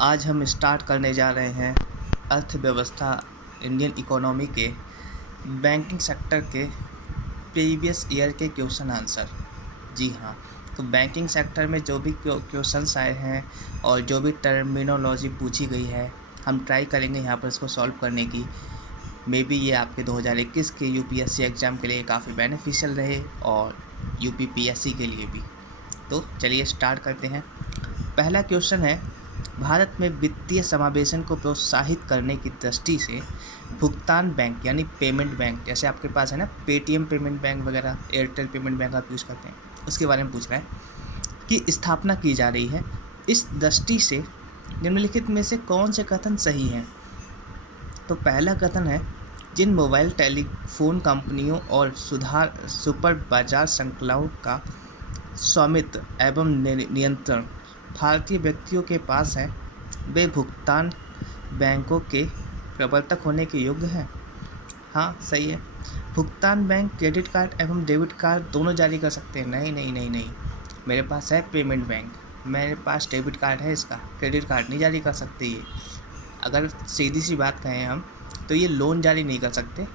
आज हम स्टार्ट करने जा रहे हैं अर्थव्यवस्था इंडियन इकोनॉमी के बैंकिंग सेक्टर के प्रीवियस ईयर के क्वेश्चन आंसर। जी हाँ, तो बैंकिंग सेक्टर में जो भी क्वेश्चंस आए हैं और जो भी टर्मिनोलॉजी पूछी गई है, हम ट्राई करेंगे यहाँ पर इसको सॉल्व करने की। मे बी ये आपके 2021 के यूपीएससी एग्ज़ाम के लिए काफ़ी बेनिफिशियल रहे और यूपीपीएससी के लिए भी। तो चलिए स्टार्ट करते हैं। पहला क्वेश्चन है, भारत में वित्तीय समावेशन को प्रोत्साहित करने की दृष्टि से भुगतान बैंक यानी पेमेंट बैंक, जैसे आपके पास है ना पेटीएम पेमेंट बैंक वगैरह, एयरटेल पेमेंट बैंक आप यूज़ करते हैं, उसके बारे में पूछ रहा है कि स्थापना की जा रही है। इस दृष्टि से निम्नलिखित में से कौन से कथन सही हैं? तो पहला कथन है, जिन मोबाइल टेलीफोन कंपनियों और सुपर बाजार श्रृंखलाओं का स्वामित्व एवं नियंत्रण भारतीय व्यक्तियों के पास है, वे भुगतान बैंकों के प्रवर्तक होने के योग्य हैं। हाँ, सही है। भुगतान बैंक क्रेडिट कार्ड एवं डेबिट कार्ड दोनों जारी कर सकते हैं? नहीं नहीं नहीं नहीं, मेरे पास है पेमेंट बैंक, मेरे पास डेबिट कार्ड है, इसका क्रेडिट कार्ड नहीं जारी कर सकते ये। अगर सीधी सी बात कहें हम तो ये लोन जारी नहीं कर सकते,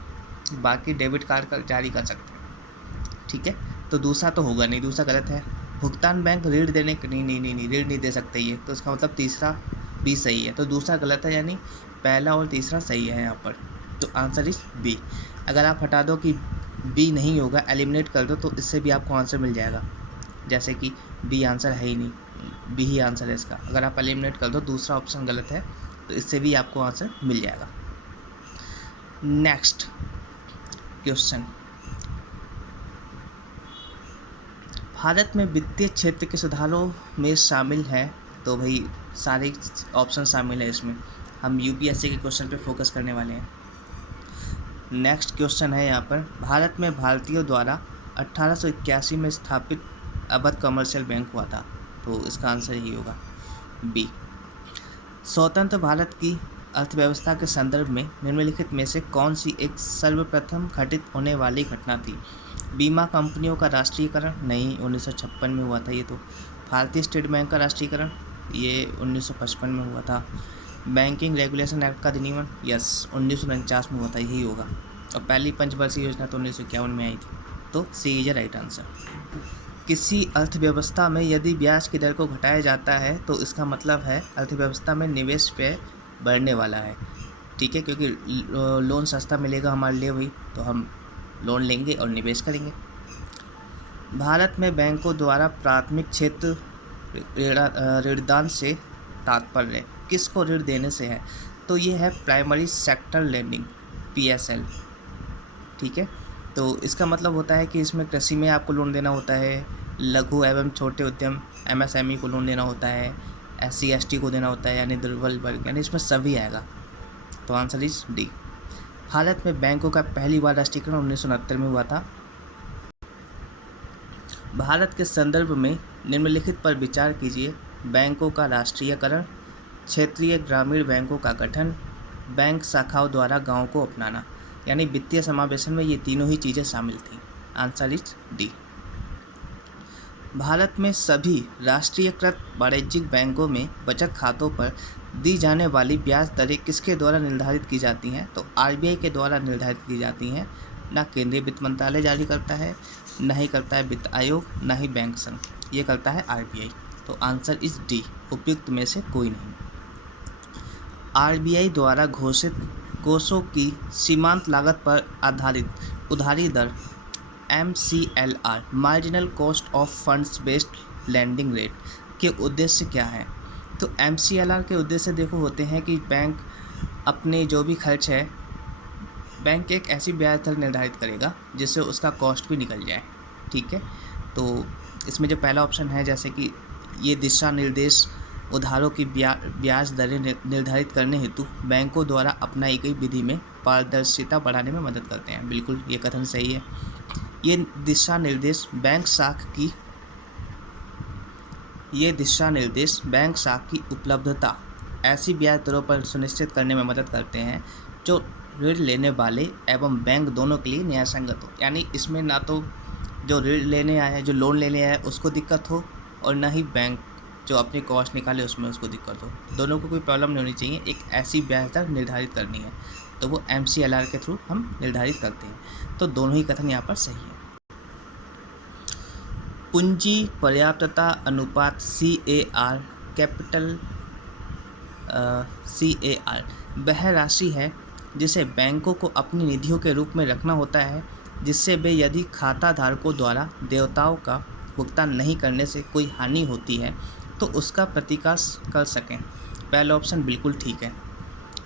बाकी डेबिट कार्ड जारी कर सकते हैं। ठीक है, तो दूसरा तो होगा नहीं, दूसरा गलत है। भुगतान बैंक ऋण देने नहीं नहीं नहीं नहीं ऋण नहीं दे सकते ये, तो इसका मतलब तीसरा भी सही है, तो दूसरा गलत है, यानी पहला और तीसरा सही है यहाँ पर। तो आंसर इज बी। अगर आप हटा दो कि बी नहीं होगा, एलिमिनेट कर दो, तो इससे भी आपको आंसर मिल जाएगा। जैसे कि बी आंसर है ही नहीं, बी ही आंसर है इसका। अगर आप एलिमिनेट कर दो, दूसरा ऑप्शन गलत है, तो इससे भी आपको आंसर मिल जाएगा। नेक्स्ट क्वेश्चन, भारत में वित्तीय क्षेत्र के सुधारों में शामिल है, तो भाई सारे ऑप्शन शामिल है इसमें। हम यूपीएससी के क्वेश्चन पे फोकस करने वाले हैं। नेक्स्ट क्वेश्चन है यहाँ पर, भारत में भारतीयों द्वारा 1881 में स्थापित अवध कमर्शियल बैंक हुआ था, तो इसका आंसर यही होगा बी। स्वतंत्र भारत की अर्थव्यवस्था के संदर्भ में निम्नलिखित में से कौन सी एक सर्वप्रथम घटित होने वाली घटना थी? बीमा कंपनियों का राष्ट्रीयकरण? नहीं, 1956 में हुआ था ये तो। भारतीय स्टेट बैंक का राष्ट्रीयकरण? ये 1955 में हुआ था। बैंकिंग रेगुलेशन एक्ट का अधिनियम? यस, 1949 में हुआ था, यही होगा। और पहली पंचवर्षीय योजना तो 1951 में आई थी, तो सी इज राइट आंसर। किसी अर्थव्यवस्था में यदि ब्याज की दर को घटाया जाता है तो इसका मतलब है अर्थव्यवस्था में निवेश पे बढ़ने वाला है। ठीक है, क्योंकि लोन सस्ता मिलेगा हमारे लिए भाई, तो हम लोन लेंगे और निवेश करेंगे। भारत में बैंकों द्वारा प्राथमिक क्षेत्र ऋणदान से तात्पर्य किसको ऋण देने से है? तो ये है प्राइमरी सेक्टर लेंडिंग, पीएसएल। ठीक है, तो इसका मतलब होता है कि इसमें कृषि में आपको लोन देना होता है, लघु एवं छोटे उद्यम एमएसएमई को लोन देना होता है, एससी एसटी को देना होता है, यानी दुर्बल वर्ग, यानी इसमें सभी आएगा। तो आंसर इज डी। भारत में बैंकों का पहली बार राष्ट्रीयकरण 1969 में हुआ था। भारत के संदर्भ में निम्नलिखित पर विचार कीजिए: बैंकों का राष्ट्रीयकरण, क्षेत्रीय ग्रामीण बैंकों का गठन, बैंक शाखाओं द्वारा गाँव को अपनाना। यानी वित्तीय समावेशन में ये तीनों ही चीज़ें शामिल थीं। Answer is D. भारत में सभी राष्ट्रीयकृत वाणिज्यिक बैंकों में बचत खातों पर दी जाने वाली ब्याज दरें किसके द्वारा निर्धारित की जाती हैं? तो आरबीआई के द्वारा निर्धारित की जाती हैं। ना केंद्रीय वित्त मंत्रालय जारी करता है, ना ही करता है वित्त आयोग, ना ही बैंक संघ, ये करता है आरबीआई। तो आंसर इज डी, उपयुक्त में से कोई नहीं। आरबीआई द्वारा घोषित कोषों की सीमांत लागत पर आधारित उधारी दर MCLR, marginal cost of funds based lending rate, के उद्देश्य क्या है? तो MCLR के उद्देश्य देखो होते हैं कि बैंक अपने जो भी खर्च है, बैंक एक ऐसी ब्याज दर निर्धारित करेगा जिससे उसका कॉस्ट भी निकल जाए। ठीक है, तो इसमें जो पहला ऑप्शन है, जैसे कि ये दिशा निर्देश उधारों की ब्याज दरें निर्धारित करने हेतु बैंकों द्वारा अपनाई गई विधि में पारदर्शिता बढ़ाने में मदद करते हैं। बिल्कुल, ये कथन सही है। ये दिशा निर्देश बैंक शाख की उपलब्धता ऐसी ब्याज दरों पर सुनिश्चित करने में मदद करते हैं जो ऋण लेने वाले एवं बैंक दोनों के लिए न्यायसंगत हो। यानी इसमें ना तो जो ऋण लेने आए हैं, जो लोन लेने आए हैं, उसको दिक्कत हो, और ना ही बैंक जो अपनी कॉस्ट निकाले उसमें उसको दिक्कत हो। दोनों को कोई प्रॉब्लम नहीं होनी चाहिए, एक ऐसी ब्याज दर निर्धारित करनी है तो वो MCLR के थ्रू हम निर्धारित करते हैं। तो दोनों ही कथन यहाँ पर सही है। पूंजी पर्याप्तता अनुपात CAR कैपिटल CAR वह राशि है जिसे बैंकों को अपनी निधियों के रूप में रखना होता है, जिससे वे यदि खाता धारकों द्वारा देयताओं का भुगतान नहीं करने से कोई हानि होती है तो उसका प्रतिकार कर सकें। पहला ऑप्शन बिल्कुल ठीक है।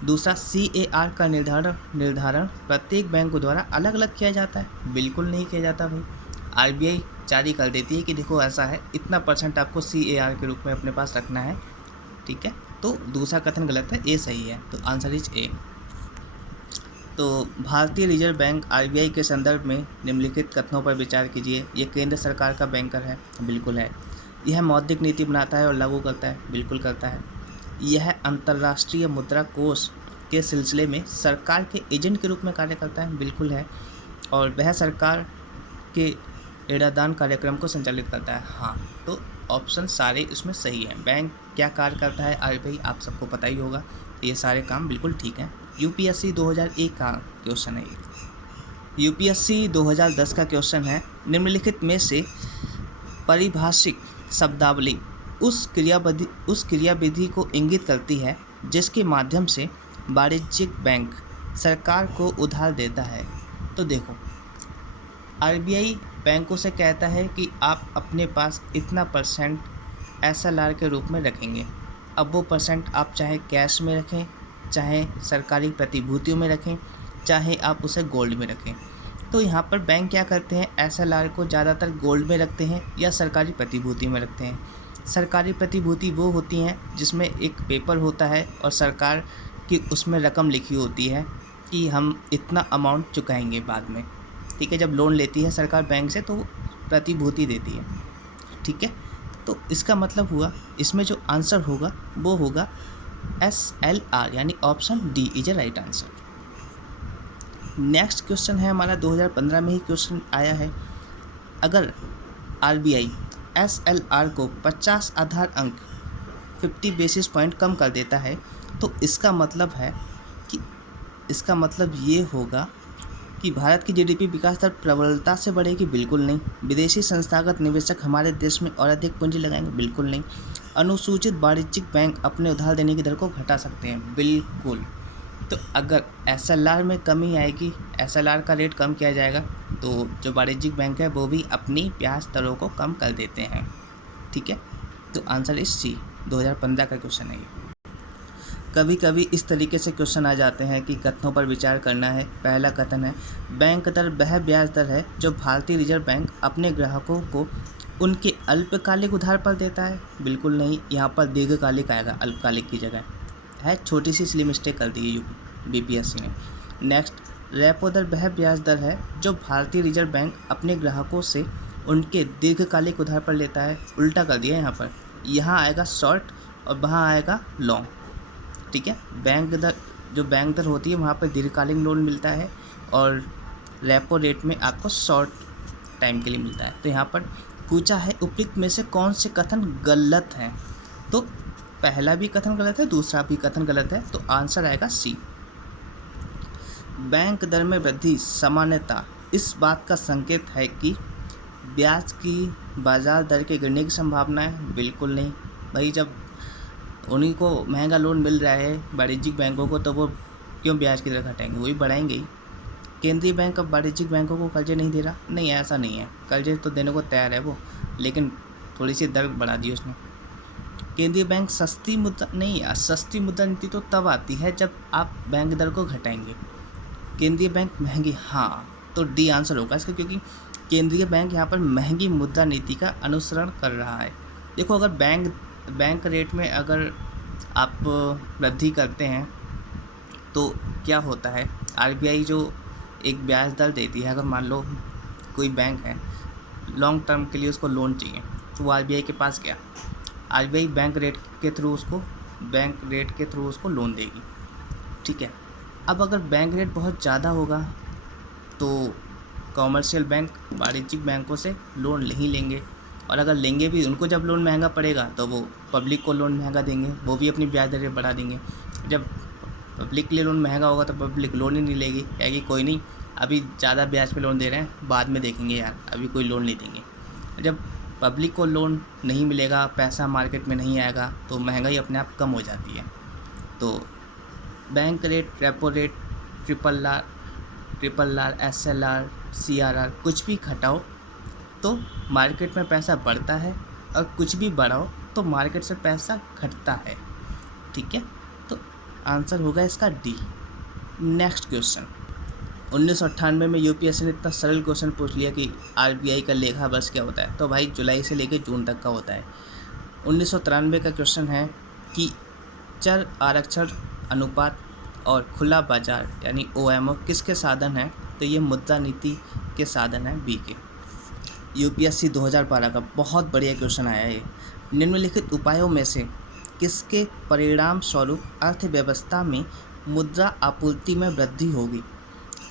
दूसरा, CAR का निर्धारण प्रत्येक बैंक द्वारा अलग अलग किया जाता है, बिल्कुल नहीं किया जाता भाई। RBI जारी कर देती है कि देखो ऐसा है, इतना % आपको CAR के रूप में अपने पास रखना है, ठीक है। तो दूसरा कथन गलत है, ए सही है, तो आंसर इज ए। तो भारतीय रिजर्व बैंक RBI के संदर्भ में निम्नलिखित कथनों पर विचार कीजिए। यह केंद्र सरकार का बैंकर है, बिल्कुल है। यह मौद्रिक नीति बनाता है और लागू करता है, बिल्कुल करता है। यह अंतर्राष्ट्रीय मुद्रा कोष के सिलसिले में सरकार के एजेंट के रूप में कार्य करता है, बिल्कुल है। और वह सरकार के ऋणदान कार्यक्रम को संचालित करता है, हाँ। तो ऑप्शन सारे इसमें सही हैं। बैंक क्या कार्य करता है RBI, आप सबको पता ही होगा, ये सारे काम बिल्कुल ठीक हैं। UPSC 2001 का क्वेश्चन है ये। UPSC 2010 का क्वेश्चन है, निम्नलिखित में से परिभाषिक शब्दावली उस क्रियाविधि को इंगित करती है जिसके माध्यम से वाणिज्यिक बैंक सरकार को उधार देता है। तो देखो, RBI बैंकों से कहता है कि आप अपने पास इतना % SLR के रूप में रखेंगे। अब वो % आप चाहे कैश में रखें, चाहे सरकारी प्रतिभूतियों में रखें, चाहे आप उसे गोल्ड में रखें। तो यहाँ पर बैंक क्या करते हैं, SLR को ज़्यादातर गोल्ड में रखते हैं या सरकारी प्रतिभूति में रखते हैं। सरकारी प्रतिभूति वो होती हैं जिसमें एक पेपर होता है और सरकार की उसमें रकम लिखी होती है कि हम इतना अमाउंट चुकाएंगे बाद में, ठीक है। जब लोन लेती है सरकार बैंक से तो प्रतिभूति देती है, ठीक है। तो इसका मतलब हुआ, इसमें जो आंसर होगा वो होगा SLR, यानी option D is a right answer. Next question है हमारा 2015 में ही क्वेश्चन आया है। अगर RBI SLR को 50 आधार अंक 50 बेसिस पॉइंट कम कर देता है तो इसका मतलब ये होगा कि भारत की GDP विकास दर प्रबलता से बढ़ेगी, बिल्कुल नहीं। विदेशी संस्थागत निवेशक हमारे देश में और अधिक पूंजी लगाएंगे, बिल्कुल नहीं। अनुसूचित वाणिज्यिक बैंक अपने उधार देने की दर को घटा सकते हैं, बिल्कुल। तो अगर SLR में कमी आएगी, SLR का रेट कम किया जाएगा, तो जो वाणिज्यिक बैंक है वो भी अपनी ब्याज दरों को कम कर देते हैं, ठीक है। तो आंसर इज सी, 2015 का क्वेश्चन है ये। कभी कभी इस तरीके से क्वेश्चन आ जाते हैं कि कथनों पर विचार करना है। पहला कथन है, बैंक दर वह ब्याज दर है जो भारतीय रिजर्व बैंक अपने ग्राहकों को उनके अल्पकालिक उधार पर देता है, बिल्कुल नहीं। यहाँ पर दीर्घकालिक आएगा, अल्पकालिक की जगह है, छोटी सी इसलिए मिस्टेक कर दी है BPSC ने। नेक्स्ट, रेपो दर वह ब्याज दर है जो भारतीय रिजर्व बैंक अपने ग्राहकों से उनके दीर्घकालिक उधार पर लेता है, उल्टा कर दिया यहाँ पर। यहाँ आएगा शॉर्ट और वहाँ आएगा लॉन्ग, ठीक है। बैंक दर होती है वहाँ पर दीर्घकालिक लोन मिलता है और रेपो रेट में आपको शॉर्ट टाइम के लिए मिलता है। तो यहाँ पर पूछा है उपयुक्त में से कौन से कथन गलत हैं, तो पहला भी कथन गलत है, दूसरा भी कथन गलत है, तो आंसर आएगा सी। बैंक दर में वृद्धि सामान्यतः इस बात का संकेत है कि ब्याज की बाजार दर के गिरने की संभावना है, बिल्कुल नहीं भाई। जब उन्हीं को महंगा लोन मिल रहा है वाणिज्यिक बैंकों को, तो वो क्यों ब्याज की दर घटाएंगे, वही बढ़ाएंगे ही। केंद्रीय बैंक अब वाणिज्यिक बैंकों को कर्जे नहीं दे रहा, नहीं ऐसा नहीं है, कर्जे तो देने को तैयार है वो, लेकिन थोड़ी सी दर बढ़ा दी उसने। केंद्रीय बैंक सस्ती मुद्रा नीति तो तब आती है जब आप बैंक दर को घटाएंगे। केंद्रीय बैंक महंगी, हाँ, तो डी आंसर होगा इसका, क्योंकि केंद्रीय बैंक यहाँ पर महंगी मुद्रा नीति का अनुसरण कर रहा है। देखो, अगर बैंक रेट में अगर आप वृद्धि करते हैं तो क्या होता है, RBI जो एक ब्याज दर देती है, अगर मान लो कोई बैंक है लॉन्ग टर्म के लिए उसको लोन चाहिए, तो वो RBI के पास गया, RBI बैंक रेट के थ्रू उसको लोन देगी, ठीक है। अब अगर बैंक रेट बहुत ज़्यादा होगा तो कॉमर्शियल बैंक वाणिज्यिक बैंकों से लोन नहीं लेंगे, और अगर लेंगे भी, उनको जब लोन महंगा पड़ेगा तो वो पब्लिक को लोन महंगा देंगे, वो भी अपनी ब्याज दरें बढ़ा देंगे। जब पब्लिक के लिए लोन महंगा होगा तो पब्लिक लोन ही नहीं लेगी, कहेगी कोई नहीं, अभी ज़्यादा ब्याज पे लोन दे रहे हैं, बाद में देखेंगे यार, अभी कोई लोन नहीं देंगे। जब पब्लिक को लोन नहीं मिलेगा, पैसा मार्केट में नहीं आएगा, तो महंगाई अपने आप कम हो जाती है। तो bank rate, repo rate, triple R, SLR, CRR कुछ भी घटाओ तो मार्केट में पैसा बढ़ता है, और कुछ भी बढ़ाओ तो मार्केट से पैसा घटता है। ठीक है, तो आंसर होगा इसका डी। नेक्स्ट क्वेश्चन, 1998 में यूपीएससी ने इतना सरल क्वेश्चन पूछ लिया कि RBI का लेखा वर्ष क्या होता है, तो भाई जुलाई से लेकर जून तक का होता है। 1993 का क्वेश्चन है कि चर आरक्षण अनुपात और खुला बाजार यानी OMO किसके साधन हैं, तो ये मुद्रा नीति के साधन हैं, बी के। यूपीएससी 2012 का बहुत बढ़िया क्वेश्चन आया है। निम्नलिखित उपायों में से किसके परिणाम स्वरूप अर्थव्यवस्था में मुद्रा आपूर्ति में वृद्धि होगी,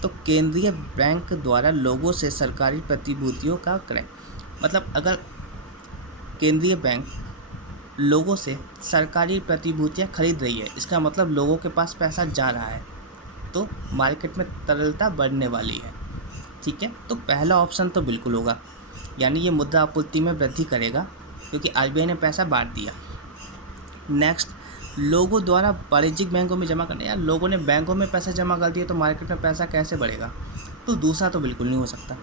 तो केंद्रीय बैंक द्वारा लोगों से सरकारी प्रतिभूतियों का क्रय। मतलब अगर केंद्रीय बैंक लोगों से सरकारी प्रतिभूतियां खरीद रही है, इसका मतलब लोगों के पास पैसा जा रहा है, तो मार्केट में तरलता बढ़ने वाली है। ठीक है, तो पहला ऑप्शन तो बिल्कुल होगा, यानी ये मुद्रा आपूर्ति में वृद्धि करेगा क्योंकि RBI ने पैसा बांट दिया। नेक्स्ट, लोगों द्वारा वाणिज्यिक बैंकों में जमा करने, यार लोगों ने बैंकों में पैसा जमा कर दिया तो मार्केट में पैसा कैसे बढ़ेगा, तो दूसरा तो बिल्कुल नहीं हो सकता।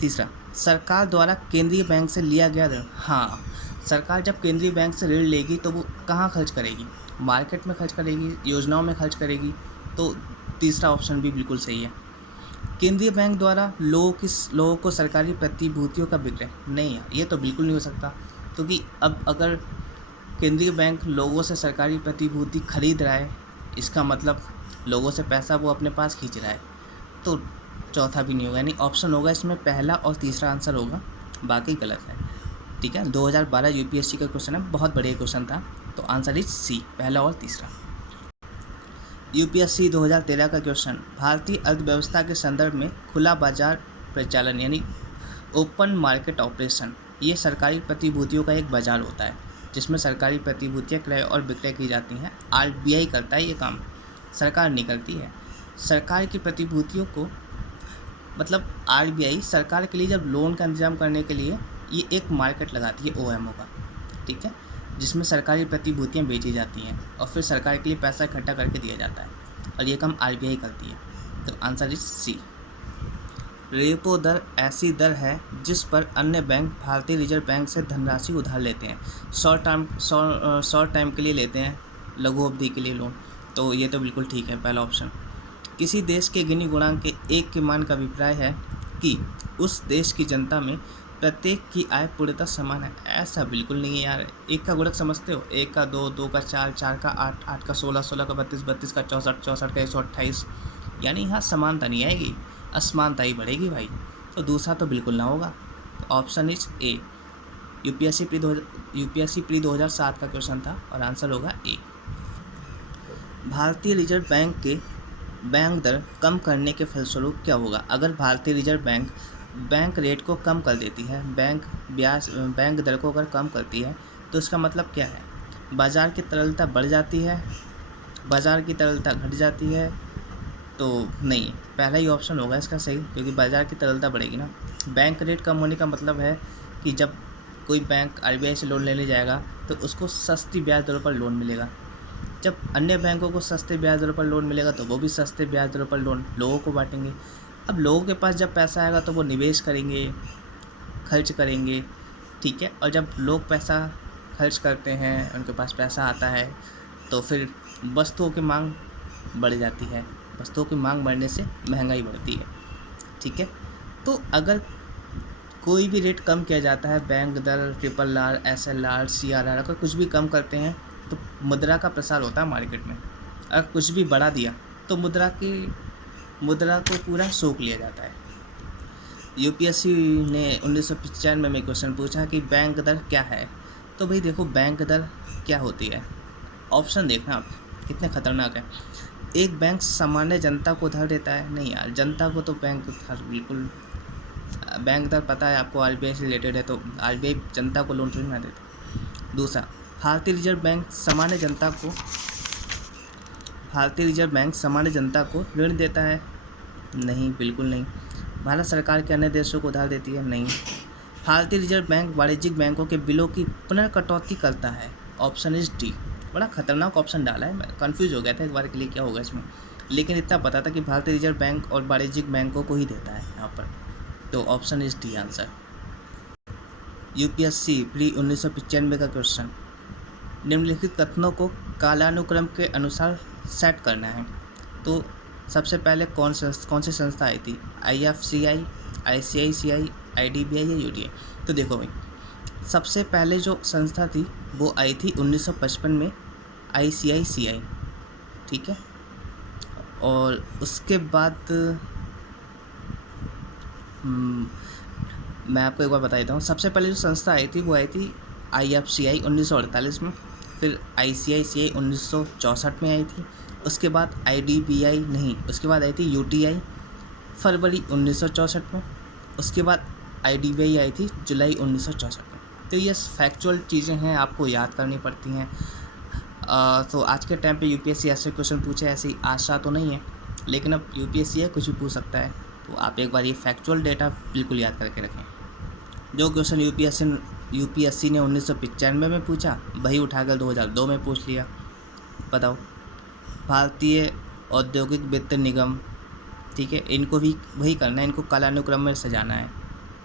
तीसरा, सरकार द्वारा केंद्रीय बैंक से लिया गया ऋण। हाँ, सरकार जब केंद्रीय बैंक से ऋण लेगी तो वो कहाँ खर्च करेगी, मार्केट में खर्च करेगी, योजनाओं में खर्च करेगी, तो तीसरा ऑप्शन भी बिल्कुल सही है। केंद्रीय बैंक द्वारा लोगों को सरकारी प्रतिभूतियों का विक्रय, नहीं यार ये तो बिल्कुल नहीं हो सकता, क्योंकि अब अगर केंद्रीय बैंक लोगों से सरकारी प्रतिभूति खरीद रहा है, इसका मतलब लोगों से पैसा वो अपने पास खींच रहा है, तो चौथा भी नहीं होगा, यानी ऑप्शन होगा इसमें पहला और तीसरा आंसर होगा, बाकी गलत है। ठीक है, 2012 यूपीएससी का क्वेश्चन है, बहुत बढ़िया क्वेश्चन था, तो आंसर इज सी, पहला और तीसरा। यूपीएससी 2013 का क्वेश्चन, भारतीय अर्थव्यवस्था के संदर्भ में खुला बाजार परिचालन यानी ओपन मार्केट ऑपरेशन, ये सरकारी प्रतिभूतियों का एक बाजार होता है जिसमें सरकारी प्रतिभूतियाँ क्रय और विक्रय की जाती हैं। RBI करता है ये काम, सरकार नहीं करती है। सरकार की प्रतिभूतियों को, मतलब RBI सरकार के लिए जब लोन का इंतजाम करने के लिए ये एक मार्केट लगाती है OMO का, ठीक है, जिसमें सरकारी प्रतिभूतियाँ बेची जाती हैं और फिर सरकार के लिए पैसा इकट्ठा करके दिया जाता है, और ये काम RBI करती है, तो आंसर इज सी। रेपो दर ऐसी दर है जिस पर अन्य बैंक भारतीय रिजर्व बैंक से धनराशि उधार लेते हैं, शॉर्ट टाइम के लिए लेते हैं, लघु अवधि के लिए लोन, तो ये तो बिल्कुल ठीक है, पहला ऑप्शन। किसी देश के गिनी गुणांक के एक के मान का अभिप्राय है कि उस देश की जनता में प्रत्येक की आय पूर्णतः समान है, ऐसा बिल्कुल नहीं है यार। एक का गुणक समझते हो, एक का 2, 2 का 4, 4 का 8, 8 का 16, 16 का 32, 32 का 64, 64 का 128, यानी यहाँ समानता नहीं आएगी, असमानता ही बढ़ेगी भाई, तो दूसरा तो बिल्कुल ना होगा, तो option is a. UPSC pre 2007 का क्वेश्चन था और आंसर होगा ए। भारतीय रिजर्व बैंक के बैंक दर कम करने के फलस्वरूप क्या होगा, अगर भारतीय रिजर्व बैंक बैंक रेट को कम कर देती है, बैंक दर को अगर कम करती है, तो इसका मतलब क्या है, बाज़ार की तरलता बढ़ जाती है, बाज़ार की तरलता घट जाती है, तो नहीं, पहला ही ऑप्शन होगा इसका सही, क्योंकि बाज़ार की तरलता बढ़ेगी ना। बैंक रेट कम होने का मतलब है कि जब कोई बैंक RBI से लोन लेने जाएगा तो उसको सस्ती ब्याज दरों पर लोन मिलेगा, जब अन्य बैंकों को सस्ते ब्याज दरों पर लोन मिलेगा तो वो भी सस्ते ब्याज दरों पर लोन लोगों को बांटेंगे। अब लोगों के पास जब पैसा आएगा तो वो निवेश करेंगे, खर्च करेंगे, ठीक है, और जब लोग पैसा खर्च करते हैं, उनके पास पैसा आता है, तो फिर वस्तुओं की मांग बढ़ जाती है, वस्तुओं की मांग बढ़ने से महंगाई बढ़ती है। ठीक है, तो अगर कोई भी रेट कम किया जाता है, बैंक दर, RRR, SLR, CRR, अगर कुछ भी कम करते हैं तो मुद्रा का प्रसार होता है मार्केट में, अगर कुछ भी बढ़ा दिया तो मुद्रा को पूरा सोख लिया जाता है। यूपीएससी ने 1995 में क्वेश्चन पूछा कि बैंक दर क्या है, तो भाई देखो बैंक दर क्या होती है, ऑप्शन देखना आप कितने खतरनाक है। एक बैंक सामान्य जनता को उधार देता है, नहीं यार, जनता को तो बैंक उधार बिल्कुल बैंक दर पता है आपको, आरबीआई से रिलेटेड है, तो आरबीआई जनता को लोन थोड़ी ना देता। दूसरा, भारतीय रिजर्व बैंक सामान्य जनता को ऋण देता है? नहीं, बिल्कुल नहीं। भारत सरकार के अन्य देशों को उधार देती है? नहीं। भारतीय रिजर्व बैंक वाणिज्यिक बैंकों के बिलों की पुनर्कटौती करता है? Option is D. बड़ा खतरनाक ऑप्शन डाला है, मैं कंफ्यूज हो गया था एक बार के लिए क्या होगा इसमें, लेकिन इतना पता था कि भारतीय रिजर्व बैंक और वाणिज्यिक बैंकों को ही देता है यहाँ पर, तो option is D answer. UPSC pre 1995 का क्वेश्चन, निम्नलिखित कथनों को कालानुक्रम के अनुसार सेट करना है। तो सबसे पहले कौन सी संस्था आई थी? IFCI, ICICI, IDBI या UTI? तो देखो भाई, सबसे पहले जो संस्था थी वो आई थी 1955 में, ICICI, ठीक है। और उसके बाद मैं आपको एक बार बता देता हूँ, सबसे पहले जो संस्था आई थी वो आई थी IFCI 1948 में, फिर ICICI 1964 में आई थी, उसके बाद IDBI नहीं, उसके बाद आई थी UTI फरवरी 1964 में, उसके बाद IDBI आई थी जुलाई 1964 में। तो ये फैक्चुअल चीज़ें हैं, आपको याद करनी पड़ती हैं। तो आज के टाइम पे यूपीएससी ऐसे क्वेश्चन पूछे, ऐसी आशा तो नहीं है, लेकिन अब यूपीएससी है, कुछ भी पूछ सकता है, तो आप एक बार ये फैक्चुअल डेटा बिल्कुल याद करके रखें। जो क्वेश्चन यूपीएससी ने 1995 में पूछा, वही उठाकर 2002 में पूछ लिया। बताओ, भारतीय औद्योगिक वित्त निगम, ठीक है, इनको भी वही करना है, इनको कालानुक्रम में सजाना है,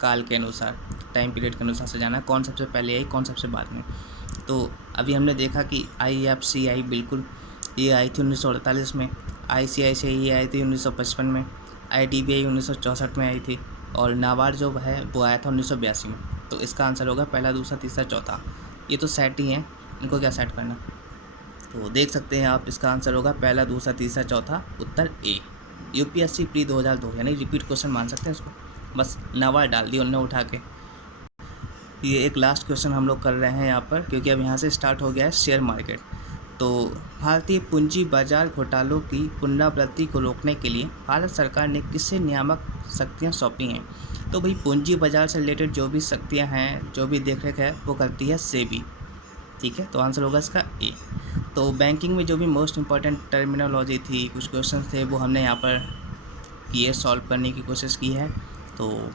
काल के अनुसार, टाइम पीरियड के अनुसार सजाना है, कौन सबसे पहले आई, कौन सबसे बाद में। तो अभी हमने देखा कि IFCI बिल्कुल ये आई थी 1948 में, ICICI ये आई थी 1955 में, IDBI 1964 में आई थी, और नाबार्ड जो है वो आया था 1982 में। तो इसका आंसर होगा पहला, दूसरा, तीसरा, चौथा। ये तो सेट ही हैं, इनको क्या सेट करना, तो देख सकते हैं आप, इसका आंसर होगा पहला, दूसरा, तीसरा, चौथा, उत्तर ए। यूपीएससी प्री 2002 यानी रिपीट क्वेश्चन मान सकते हैं इसको, बस नाबार्ड डाल दी उन्होंने उठा के। ये एक लास्ट क्वेश्चन हम लोग कर रहे हैं यहाँ पर, क्योंकि अब यहाँ से स्टार्ट हो गया है शेयर मार्केट। तो भारतीय पूंजी बाजार घोटालों की पुनरावृत्ति को रोकने के लिए भारत सरकार ने किसे नियामक शक्तियाँ सौंपी हैं? तो भाई पूंजी बाजार से रिलेटेड जो भी शक्तियाँ हैं, जो भी देखरेख है, वो करती है सेबी, ठीक है। तो आंसर होगा इसका ए। तो बैंकिंग में जो भी मोस्ट इम्पॉर्टेंट टर्मिनोलॉजी थी, कुछ क्वेश्चन थे, वो हमने यहाँ पर किए, सॉल्व करने की कोशिश की है। तो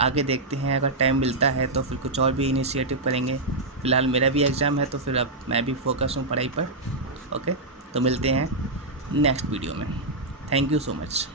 आगे देखते हैं, अगर टाइम मिलता है तो फिर कुछ और भी इनिशिएटिव करेंगे। फ़िलहाल मेरा भी एग्ज़ाम है, तो फिर अब मैं भी फोकस हूँ पढ़ाई पर। ओके, तो मिलते हैं नेक्स्ट वीडियो में। Thank you so much.